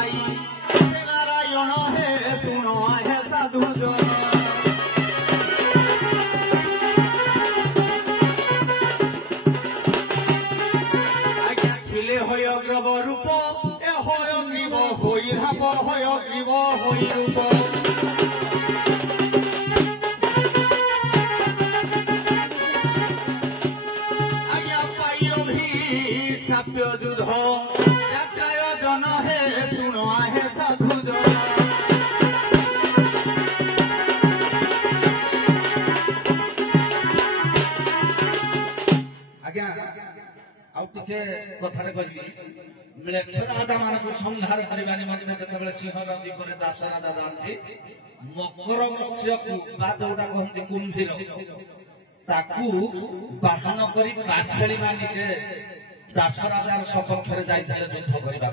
पाई नारायण हे सुनो हे साधु जन आज्ञा खिले होय अग्रव रूप ए होय ग्रीव होई भाव होय ग्रीव होई रूप साप्य युद्ध यात्राय जन हे सुनो हे साधु जन आज्ञा आउ टिके कथारे कहबी मिलेक्ष राजा मानक संहार करबा निमंते जतबेले सिंह नदी पर दास राजा जानती मकर मत्स्यकु बा जोटा कहନ୍ତି कुंभीर ताकू बाहन करी पाशेली मानिजे दास राजार सपक्षरे जाइथिले युद्ध करिबा